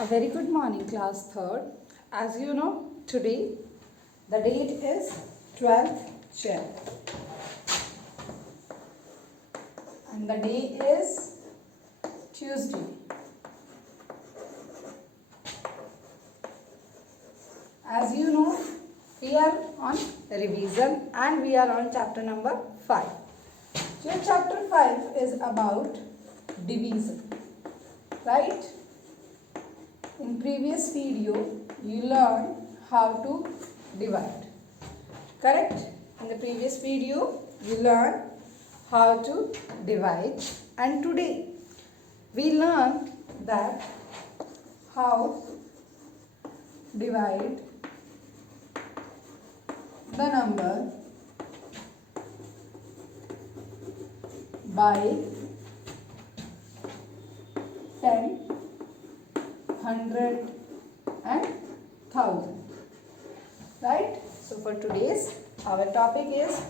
A very good morning, class 3rd. As you know, today the date is 12th Jan and the day is Tuesday. As you know, we are on revision and we are on chapter number 5. So chapter 5 is about division, right? In previous video, you learned how to divide. Correct? In the previous video, you learned how to divide. And today, we learn that how divide the number by 10, 100 and 1000, right? So for today's our topic is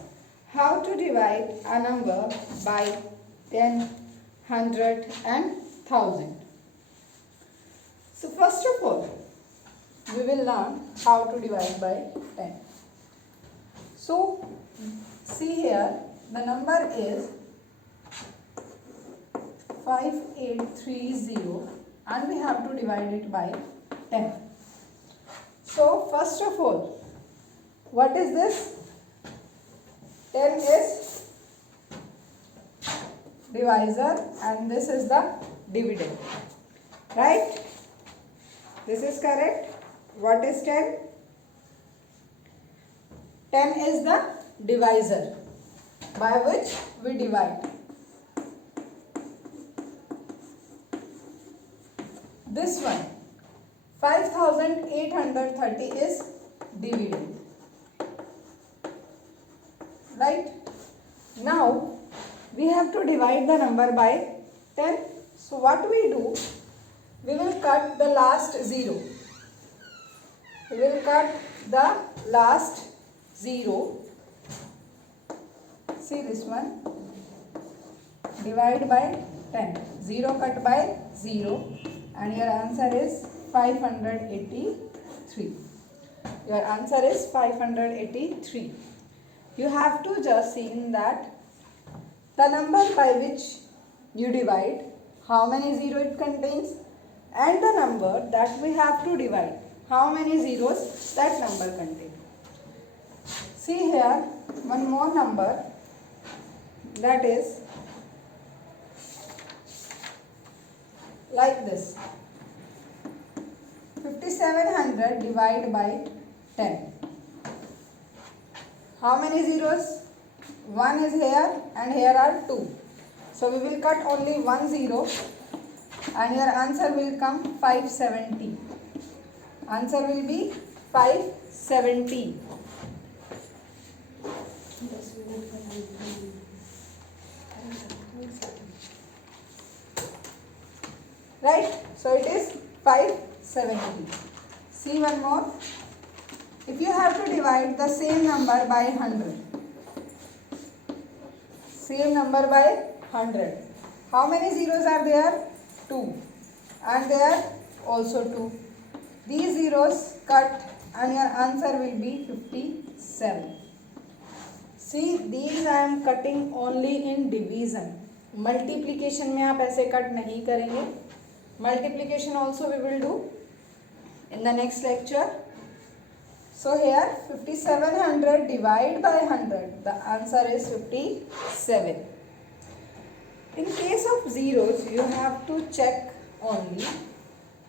how to divide a number by 10, 100 and 1000. So first of all, we will learn how to divide by 10. So see here, the number is 5830 and we have to divide it by 10. So first of all, what is this? 10 is divisor and this is the dividend, right? This is correct. What is 10? 10 is the divisor by which we divide. This one, 5830 is dividend, right? Now, we have to divide the number by 10. So, what we do? We will cut the last 0. We will cut the last 0. See this one. Divide by 10. 0 cut by 0. And your answer is 583. Your answer is 583. You have to just see in that the number by which you divide, how many zeros it contains, and the number that we have to divide, how many zeros that number contains. See here, one more number, that is like this. 5700 divided by 10. How many zeros? 1 is here and here are 2. So we will cut only 1 0 and your answer will come 570. Answer will be 570. Right? So it is 570. See one more. If you have to divide the same number by 100. Same number by 100. How many zeros are there? 2. And there also 2. These zeros cut and your answer will be 57. See, these I am cutting only in division. Multiplication में आप ऐसे cut नहीं करेंगे. Multiplication also we will do in the next lecture. So here 5700 divided by 100. The answer is 57. In case of zeros, you have to check only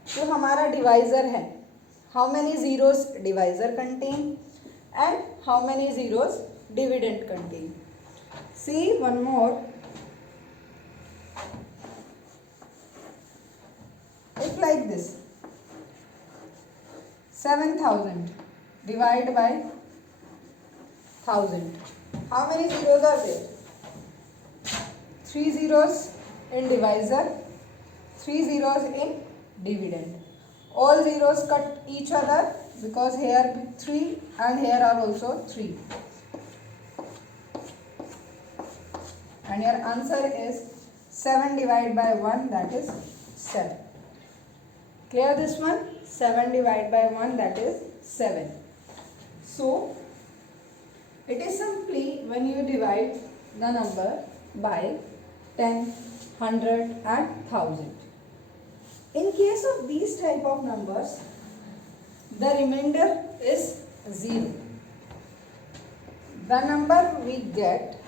जो हमारा divisor है. How many zeros divisor contain and how many zeros dividend contain. See one more. If like this, 7000 divided by 1000. How many zeros are there? 3 zeros in divisor, 3 zeros in dividend. All zeros cut each other because here 3 and here are also 3. And your answer is 7 divided by 1, that is 7. Clear this one? 7 divided by 1, that is 7. So it is simply when you divide the number by 10, 100 and 1000. In case of these type of numbers, the remainder is 0. The number we get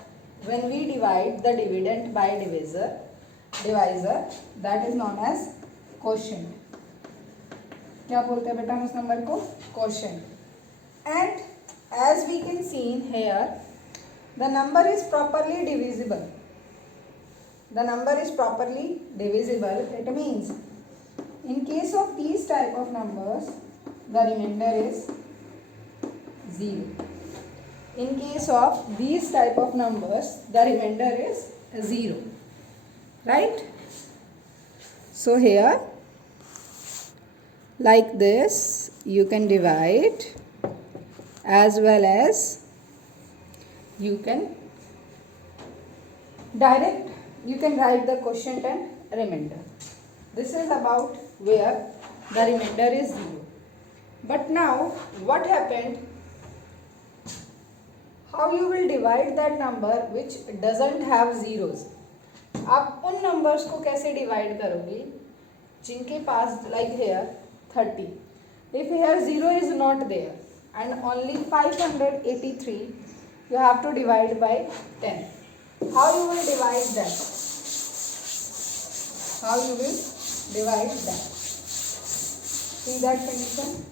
when we divide the dividend by divisor, that is known as quotient. क्या बोलते हैं बेटा हम उस number को? Quotient. And as we can see in here, the number is properly divisible. The number is properly divisible. It means in case of these type of numbers, the remainder is 0. In case of these type of numbers, the remainder is 0. Right? So here, like this, you can divide as well as you can write the quotient and remainder. This is about where the remainder is 0. But now what happened? How you will divide that number which doesn't have zeros? आप उन numbers को कैसे divide करोगे जिनके पास, like here 30. If here 0 is not there and only 583, you have to divide by 10. How you will divide that? How you will divide that? See that condition?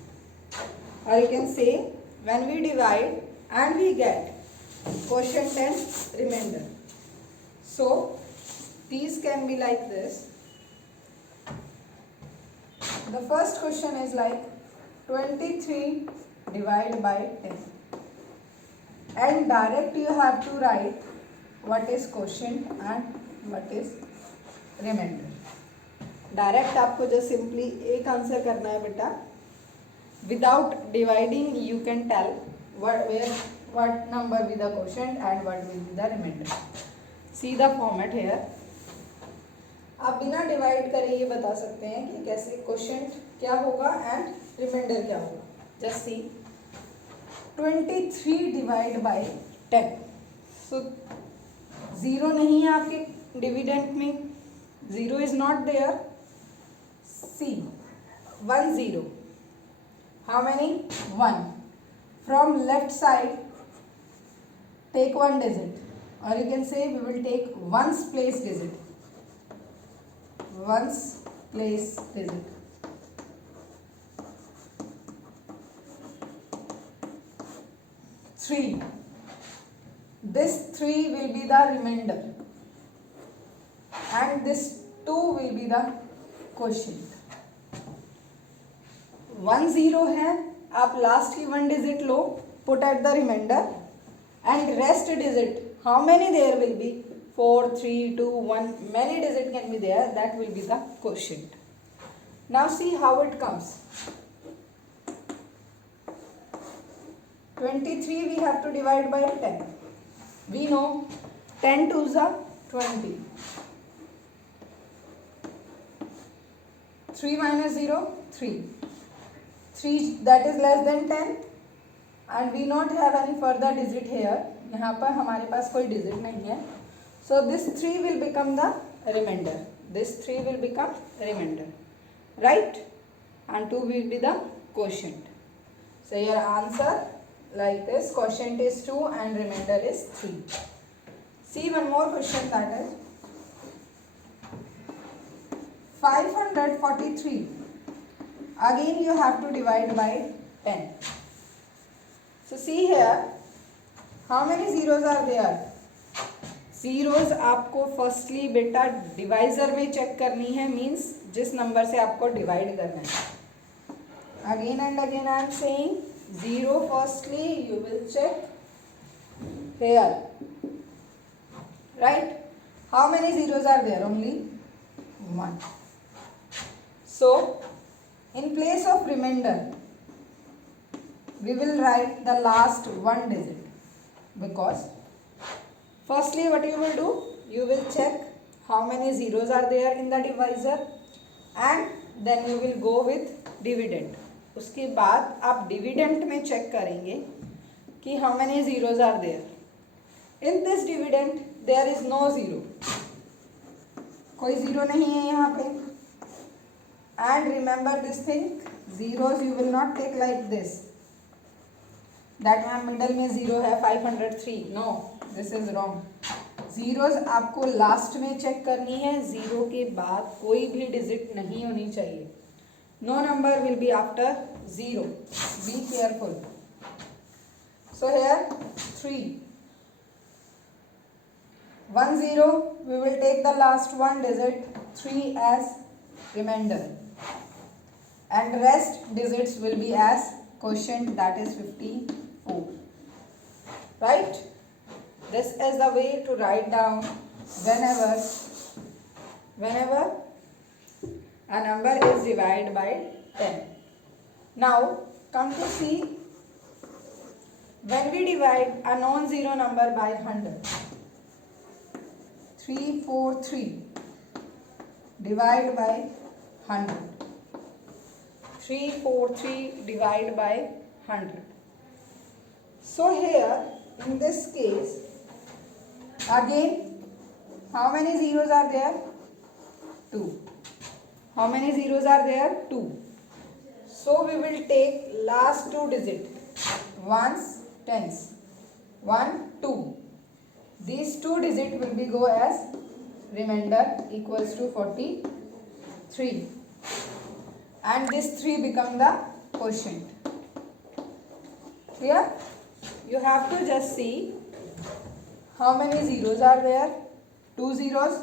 Or you can say, when we divide and we get quotient and remainder. So these can be like this. The first question is like 23 divided by 10. And direct you have to write what is quotient and what is remainder. Direct आपको just simply एक answer करना है बेटा. Without dividing, you can tell what number will be the quotient and what will be the remainder. See the format here. आप बिना divide करे ये बता सकते हैं कि कैसे क्वोशिएंट क्या होगा एंड रिमाइंडर क्या होगा. Just see 23 divide by 10. So 0 नहीं है आपके डिविडेंड में, 0 is not there. See 1 0. How many? 1. From left side take one digit, or you can say we will take ones place digit. Ones place digit. Three. This 3 will be the remainder, and this 2 will be the quotient. 1 0 है, आप last की 1 digit low, put at the remainder. And rest digit, how many there will be? 4, 3, 2, 1. Many digit can be there. That will be the quotient. Now see how it comes. 23 we have to divide by 10. We know 10 2s are 20. 3 minus 0, 3. 3 that is less than 10. And we not have any further digit here. यहाँ पर हमारे पास कोई digit नहीं है. So this 3 will become the remainder. This 3 will become remainder, right? And 2 will be the quotient. So your answer like this: quotient is 2 and remainder is 3. See one more question, that is 543. Again you have to divide by 10. So see here, how many zeros are there? Zeros आपको firstly बेटा divisor में check करनी है, means जिस number से आपको divide करना है. Again and again I am saying, zero firstly you will check here, right? How many zeros are there? Only 1. So in place of remainder, we will write the last 1 digit, because firstly what you will do, you will check how many zeros are there in the divisor. And then you will go with dividend. उसके बाद आप dividend में check करेंगे कि how many zeros are there. In this dividend there is no zero, कोई zero नहीं है यहाँ पे. And remember this thing, zeros you will not take like this that यहाँ मिडल में जीरो है 503. No, this is wrong. Zeros आपको last में चेक करनी है. जीरो के बाद कोई भी डिजिट नहीं होनी चाहिए. No number will be after zero. Be careful. So here 3 1 0, we will take the last one digit 3 as remainder and rest digits will be as quotient, that is 54. Right? This is the way to write down whenever a number is divided by 10. Now come to see when we divide a non-zero number by 100. 343 divide by 100. 343 divide by 100. So here in this case again how many zeros are there? 2. How many zeros are there? 2. So we will take last two digits, ones, tens. 1 2. These two digits will be go as remainder equals to 43 and this 3 become the quotient. Clear? You have to just see how many zeros are there. 2 zeros.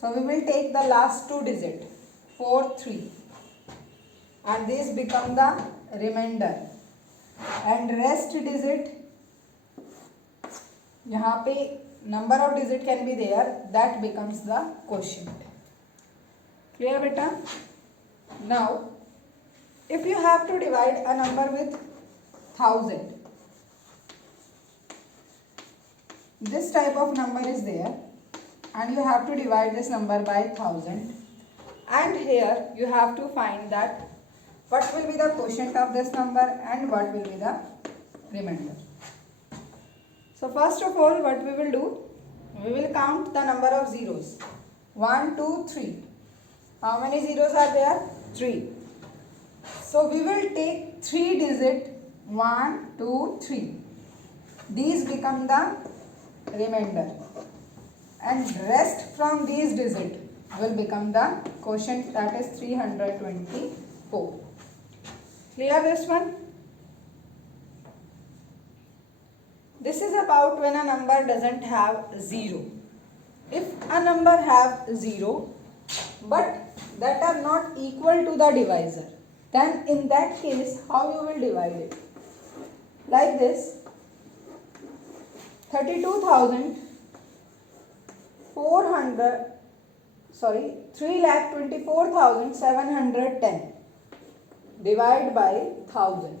So we will take the last two digits 4 3 and this become the remainder and rest digit यहाँ पे number of digit can be there, that becomes the quotient. Clear beta? Now if you have to divide a number with 1000, this type of number is there and you have to divide this number by 1000 and here you have to find that what will be the quotient of this number and what will be the remainder. So first of all what we will do, we will count the number of zeros. 1 2 3. How many zeros are there? 3. So we will take 3 digit 1 2 3. These become the remainder and rest from these digit will become the quotient, that is 324. Clear this one? This is about when a number doesn't have 0. If a number have 0 but that are not equal to the divisor, then in that case how you will divide it? Like this, 3,24,710 divide by 1000.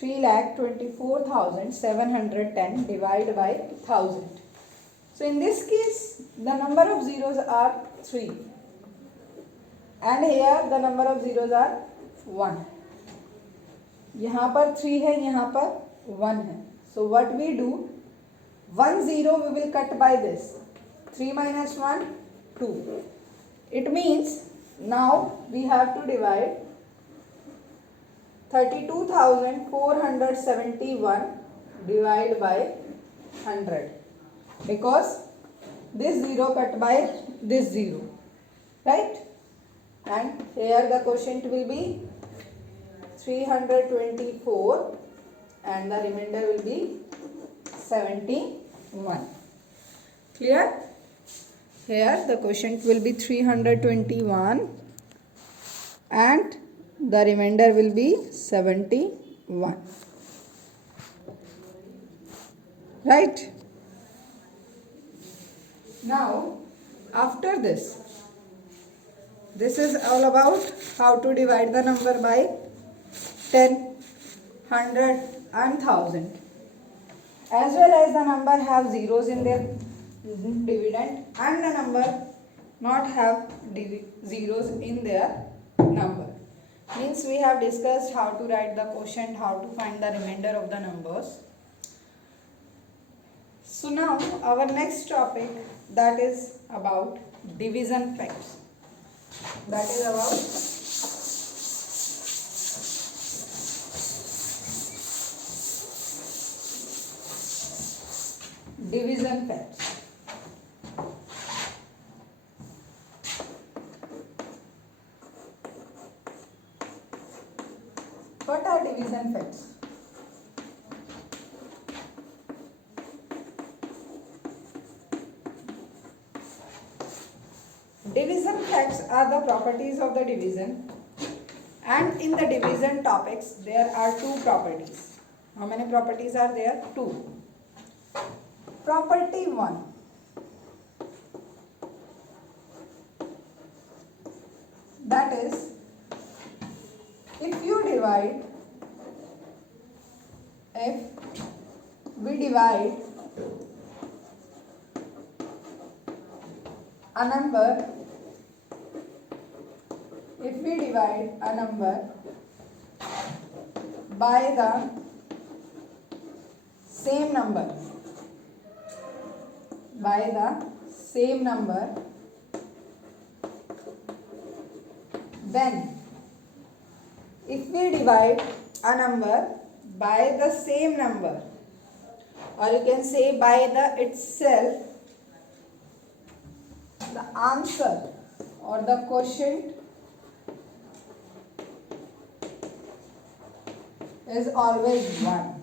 3,24,710 divided by 1000. So in this case the number of zeros are 3 and here the number of zeros are 1. यहाँ पर 3 है, यहाँ पर 1 है. So what we do, 1 0 we will cut by this. 3 minus 1 2. It means now we have to divide 32,471 divided by 100 because this 0 cut by this 0, right? And here the quotient will be 324 and the remainder will be 71. Clear? Here the quotient will be 321 and the remainder will be 71. Right? Now after this is all about how to divide the number by 10, 100 and 1000. As well as the number have zeros in their dividend and the number not have zeros in their number. Means we have discussed how to write the quotient, how to find the remainder of the numbers. So now our next topic, that is about division facts. That is about division facts. What are division facts? Division facts are the properties of the division, and in the division topics there are two properties. How many properties are there? Two. Property 1. That is, if we divide a number, by the same number, then if we divide a number by the same number, or you can say by the itself, the answer or the quotient is always 1.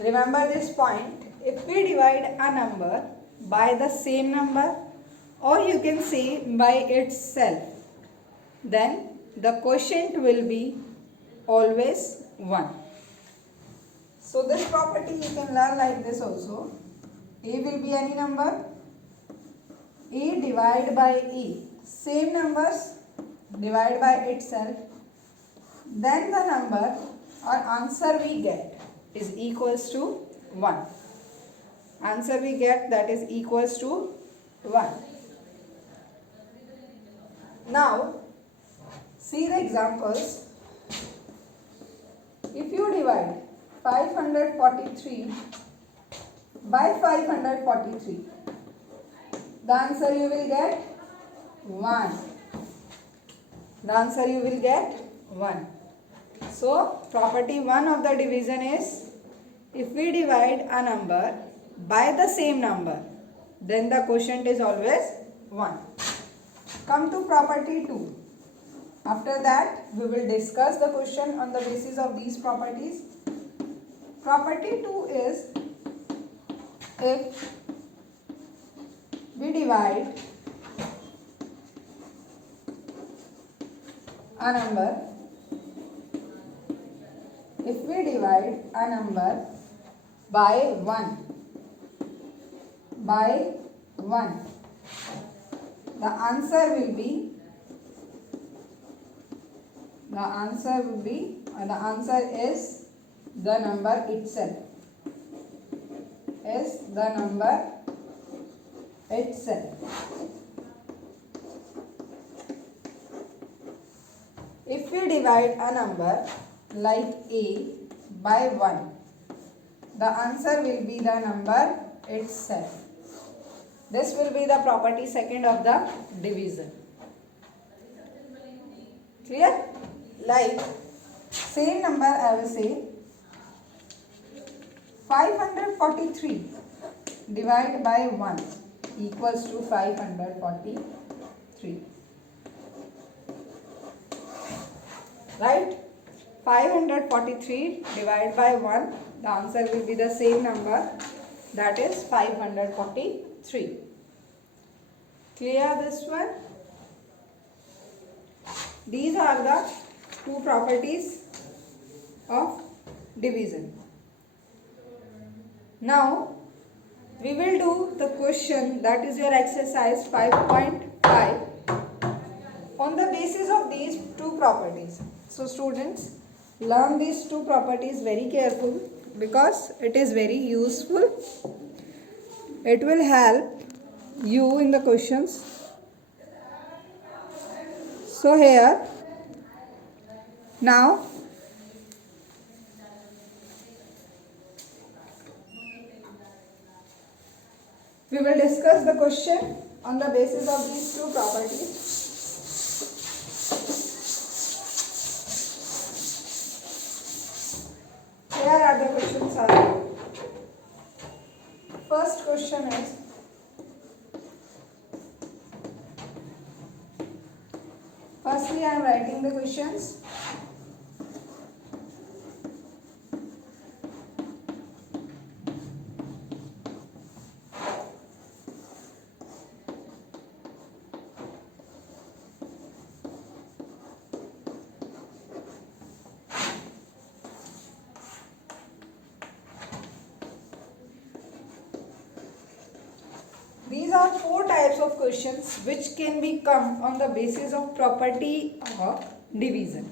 Remember this point. If we divide a number by the same number, or you can say by itself, then the quotient will be always 1. So this property you can learn like this also. A will be any number. A divided by E. Same numbers divide by itself. Then the number or answer we get is equals to 1. Answer we get, that is equals to 1. Now see the examples. If you divide 543 by 543, the answer you will get 1. So property 1 of the division is, if we divide a number by the same number, then the quotient is always 1. Come to property 2. After that we will discuss the question on the basis of these properties. Property 2 is, if we divide a number by 1, the answer is the number itself. If we divide a number like A by 1, the answer will be the number itself. This will be the property 2 of the division. Clear? Like same number I will say 543 divided by 1 equals to 543. Right? 543 divided by 1, the answer will be the same number, that is 543. Clear this one? These are the two properties of division. Now we will do the question, that is your exercise 5.5, on the basis of these two properties. So students, learn these two properties very carefully. because it is very useful. It will help you in the questions. So here now we will discuss the question on the basis of these two properties. Here are the questions are. First question is, firstly I am writing the questions. These are four types of questions which can be come on the basis of property of division.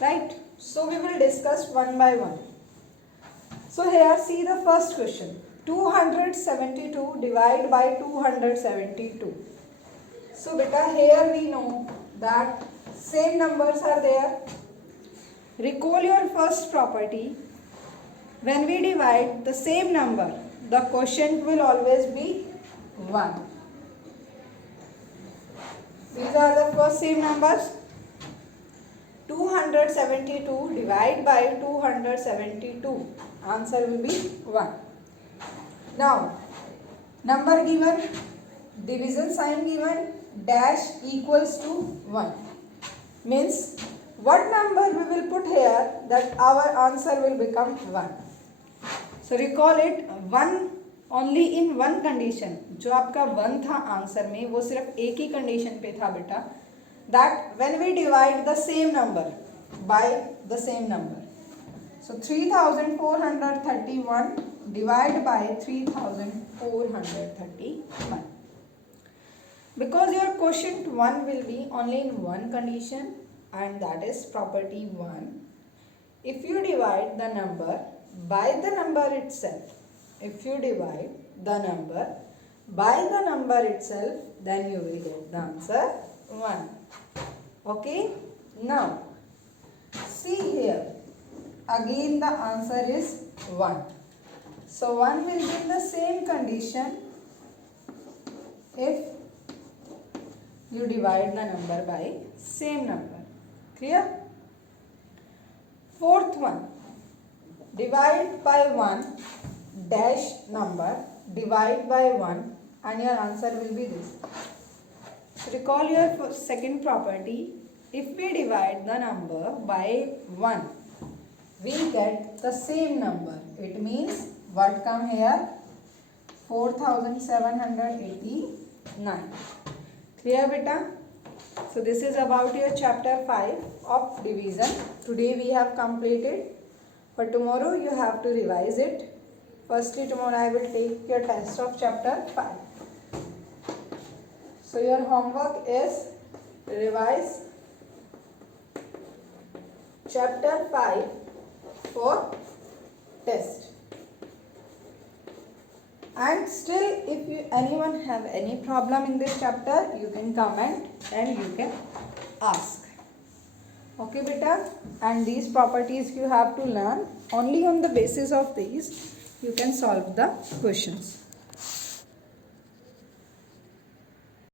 Right? So we will discuss one by one. So here see the first question. 272 divided by 272. So beta here we know that same numbers are there. Recall your first property. When we divide the same number, the quotient will always be 1. These are the first same numbers. 272 divided by 272. Answer will be 1. Now, number given, division sign given, dash equals to 1. Means, what number we will put here that our answer will become 1. So, recall it 1 only in one condition. जो आपका 1 था answer में वो सिर्फ एक ही condition पे था बेटा, that when we divide the same number by the same number. So 3431 divide by 3431. Because your quotient 1 will be only in one condition and that is property 1. If you divide the number by the number itself, if you divide the number by the number itself, then you will get the answer 1. Okay, now see here, again the answer is 1. So 1 will be in the same condition if you divide the number by same number. Clear? Fourth one, divide by 1 dash number, divide by 1 and your answer will be this. So recall your second property. If we divide the number by 1, we get the same number. It means what come here? 4789. Clear beta? So this is about your chapter 5 of division. Today we have completed. For tomorrow you have to revise it. Firstly, tomorrow I will take your test of chapter 5. So your homework is revise chapter 5 for test. And still, if anyone have any problem in this chapter, you can comment and you can ask. Okay, beta? And these properties you have to learn. Only on the basis of these you can solve the questions.